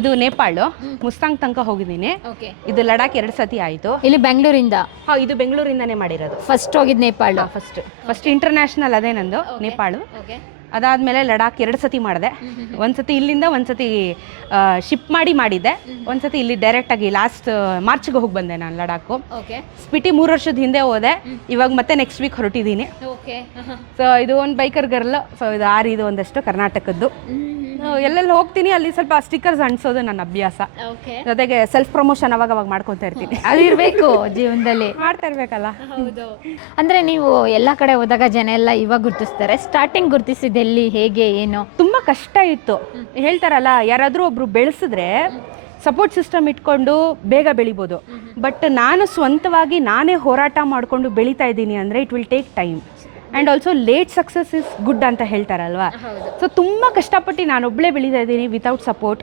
ಇದು ನೇಪಾಳು ಮುಸ್ತಾಂಗ್ ತನಕ ಹೋಗಿದ್ದೀನಿ. ಓಕೆ. ಇದು ಲಡಾಖ್ 2 ಸತಿ ಆಯಿತು. ಇಲ್ಲಿ ಬೆಂಗಳೂರಿಂದ ಇದು ಬೆಂಗಳೂರಿಂದಾನೇ ಮಾಡಿರೋದು. ಫಸ್ಟ್ ಹೋಗಿದ್ ನೇಪಾಳ. ಫಸ್ಟ್ ಇಂಟರ್ನ್ಯಾಷನಲ್ ಅದೇ ನಂದು ನೇಪಾಳು. ಅದಾದಮೇಲೆ ಲಡಾಖ್ 2 ಸತಿ ಮಾಡಿದೆ. ಒಂದ್ಸತಿ ಇಲ್ಲಿಂದ ಒಂದ್ಸತಿ ಶಿಪ್ ಮಾಡಿದ್ದೆ. ಒಂದ್ಸತಿ ಇಲ್ಲಿ ಡೈರೆಕ್ಟಾಗಿ ಲಾಸ್ಟ್ ಮಾರ್ಚ್ಗೆ ಹೋಗಿ ಬಂದೆ ನಾನು ಲಡಾಖು. ಸ್ಪಿಟಿ 3 ವರ್ಷದ ಹಿಂದೆ ಹೋದೆ. ಇವಾಗ ಮತ್ತೆ ನೆಕ್ಸ್ಟ್ ವೀಕ್ ಹೊರಟಿದ್ದೀನಿ. ಸೊ ಇದು ಒಂದು ಬೈಕರ್ ಗರ್ಲ್. ಸೊ ಇದು ಇದು ಒಂದಷ್ಟು ಕರ್ನಾಟಕದ್ದು. ಎಲ್ಲೆಲ್ಲಿ ಹೋಗ್ತೀನಿ ಅಲ್ಲಿ ಸ್ವಲ್ಪ ಸ್ಟಿಕ್ಕರ್ಸ್ ಅಂಟಿಸೋದು ನನ್ನ ಅಭ್ಯಾಸ. ಜೊತೆಗೆ ಸೆಲ್ಫ್ ಪ್ರಮೋಷನ್ ಅವಾಗ ಮಾಡ್ಕೊತಾ ಇರ್ತೀನಿ. ಅದಿರ್ಬೇಕು ಜೀವನದಲ್ಲಿ, ಮಾಡ್ತಾ ಇರ್ಬೇಕಲ್ಲ. ಅಂದ್ರೆ ನೀವು ಎಲ್ಲಾ ಕಡೆ ಹೋದಾಗ ಜನ ಎಲ್ಲ ಇವಾಗ ಗುರ್ತಿಸ್ತಾರೆ. ಸ್ಟಾರ್ಟಿಂಗ್ ಗುರ್ತಿಸಿದ್ದೆಲ್ಲಿ, ಹೇಗೆ, ಏನು? ತುಂಬಾ ಕಷ್ಟ ಇತ್ತು. ಹೇಳ್ತಾರಲ್ಲ, ಯಾರಾದ್ರೂ ಒಬ್ರು ಬೆಳೆಸಿದ್ರೆ ಸಪೋರ್ಟ್ ಸಿಸ್ಟಮ್ ಇಟ್ಕೊಂಡು ಬೇಗ ಬೆಳಿಬೋದು. ಬಟ್ ನಾನು ಸ್ವಂತವಾಗಿ ನಾನೇ ಹೋರಾಟ ಮಾಡಿಕೊಂಡು ಬೆಳೀತಾ ಇದ್ದೀನಿ ಅಂದರೆ it will take time. And also late success is good ಅಂತ ಹೇಳ್ತಾರಲ್ವಾ. ಸೊ ತುಂಬ ಕಷ್ಟಪಟ್ಟು ನಾನೊಬ್ಬಳೇ ಬೆಳೀತಾ ಇದ್ದೀನಿ ವಿತೌಟ್ ಸಪೋರ್ಟ್.